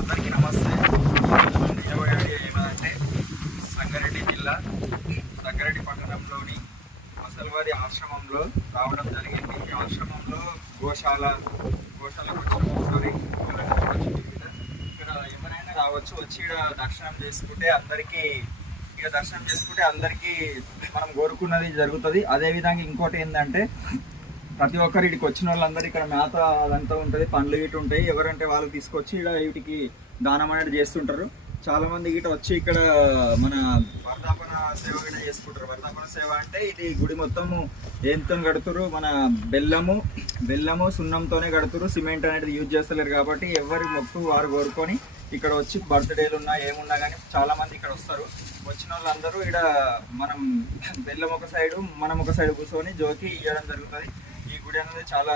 అందరికీ నమస్తే. నిజమైన ఐడియా ఏమంటే సంగారెడ్డి జిల్లా సంగారెడ్డి పట్టణంలోని మసల్వాది ఆశ్రమంలో రావడం జరిగింది. ఈ ఆశ్రమంలో గోశాలకు వచ్చిన ఇక్కడ ఎవరైనా రావచ్చు, వచ్చి ఇక్కడ దర్శనం చేసుకుంటే అందరికీ మనం కోరుకున్నది జరుగుతుంది. అదేవిధంగా ఇంకోటి ఏంటంటే ప్రతి ఒక్కరు ఇక్కడికి వచ్చిన వాళ్ళందరూ ఇక్కడ మేత అదంతా ఉంటుంది, పండ్లు గిట్టు ఉంటాయి. ఎవరంటే వాళ్ళు తీసుకొచ్చి ఇక్కడ వీటికి దానం అనేది చేస్తుంటారు. చాలా మంది గిట్ట వచ్చి ఇక్కడ మన వర్ధాపన సేవ కూడా చేసుకుంటారు. వర్ధాపన సేవ అంటే ఇది గుడి మొత్తము ఏంతో కడుతురు, మన బెల్లము సున్నంతోనే కడుతురు. సిమెంట్ అనేది యూజ్ చేస్తలేరు కాబట్టి ఎవరి మొక్కు వారు కోరుకొని ఇక్కడ వచ్చి బర్త్డేలు ఉన్నా ఏమున్నా కానీ చాలా మంది ఇక్కడ వస్తారు. వచ్చిన వాళ్ళందరూ ఇక్కడ మనం బెల్లం ఒక సైడు మనం ఒక సైడు కూర్చొని జోకి ఇవ్వడం జరుగుతుంది. ఈ గుడి అనేది చాలా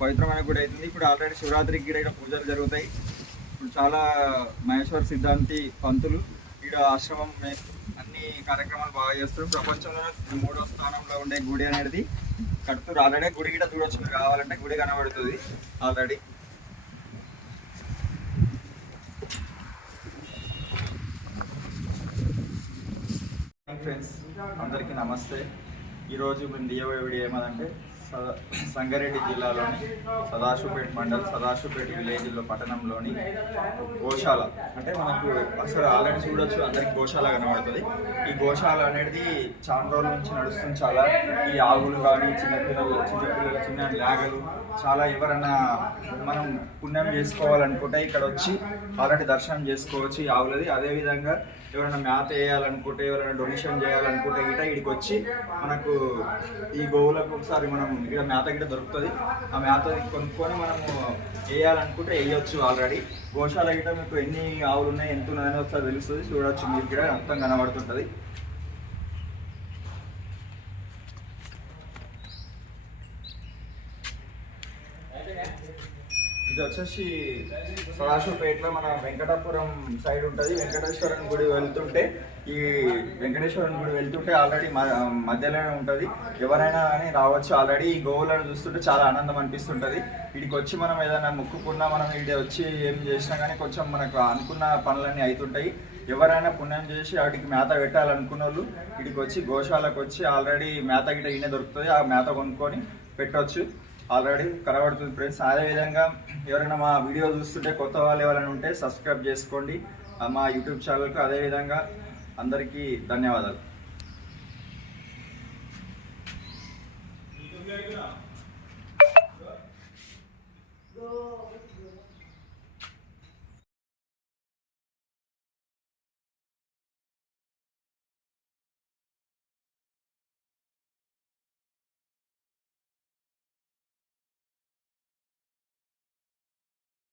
పవిత్రమైన గుడి అవుతుంది. ఇప్పుడు ఆల్రెడీ శివరాత్రికి ఇక్కడ పూజలు జరుగుతాయి. ఇప్పుడు చాలా మహేశ్వర సిద్ధాంతి పంతులు ఇక్కడ ఆశ్రమం అన్ని కార్యక్రమాలు బాగా చేస్తారు. ప్రపంచంలో 3వ స్థానంలో ఉండే గుడి అనేది కడుతున్నారు. ఆల్రెడీ గుడి గిట్ట చూడొచ్చు, కావాలంటే గుడి కనబడుతుంది ఆల్రెడీ. ఫ్రెండ్స్ అందరికీ నమస్తే. ఈరోజు మేము దియబోయే వీడియో ఏమదంటే సంగారెడ్డి జిల్లాలోని సదాశివపేట మండల్ సదాశివపేట విలేజ్లో పట్టణంలోని గోశాల అంటే మనకు అసలు ఆల్రెడీ చూడొచ్చు, అందరికి గోశాల కనబడుతుంది. ఈ గోశాల అనేది చాలా రోజుల నుంచి నడుస్తుంది. చాలా ఈ ఆవులు కానీ చిన్నపిల్లలు చిన్న లేగలు చాలా ఎవరన్నా మనం పుణ్యం చేసుకోవాలనుకుంటే ఇక్కడ వచ్చి ఆల్రెడీ దర్శనం చేసుకోవచ్చు ఈ ఆవులది. అదేవిధంగా ఎవరైనా మేత వేయాలనుకుంటే, ఎవరైనా డొనేషన్ చేయాలనుకుంటే ఇక్కడికి వచ్చి మనకు ఈ గోవులకు ఒకసారి మనం ఇక్కడ మేత గిట్ట దొరుకుతుంది. ఆ మేత కొనుక్కొని మనము వేయాలనుకుంటే వేయవచ్చు. ఆల్రెడీ గోశాల గిట్ట మీకు ఎన్ని ఆవులు ఉన్నాయి, ఎంత ఉన్నదని ఒకసారి తెలుస్తుంది. చూడవచ్చు, మీకు కూడా మొత్తం కనబడుతుంటుంది. ఇది వచ్చేసి సదాశివపేటలో మన వెంకటాపురం సైడ్ ఉంటుంది. వెంకటేశ్వరం గుడి వెళ్తుంటే ఆల్రెడీ మధ్యలోనే ఉంటుంది. ఎవరైనా కానీ రావచ్చు. ఆల్రెడీ ఈ గోవులను చూస్తుంటే చాలా ఆనందం అనిపిస్తుంటుంది. వీడికి వచ్చి మనం ఏదైనా మొక్కుకున్నా, మనం వీడి వచ్చి ఏం చేసినా కానీ కొంచెం మనకు అనుకున్న పనులన్నీ అవుతుంటాయి. ఎవరైనా పుణ్యం చేసి వాటికి మేత పెట్టాలనుకున్న వాళ్ళు వీడికి వచ్చి గోశాలకు వచ్చి ఆల్రెడీ మేత గిట్ట ఈయన దొరుకుతుంది. ఆ మేత కొనుక్కొని పెట్టవచ్చు. ఆల్రెడీ కనబడుతుంది ఫ్రెండ్స్. అదేవిధంగా ఎవరైనా మా వీడియో చూస్తుంటే కొత్త వాళ్ళు ఎవరైనా ఉంటే సబ్స్క్రైబ్ చేసుకోండి మా యూట్యూబ్ ఛానల్కి. అదేవిధంగా అందరికీ ధన్యవాదాలు.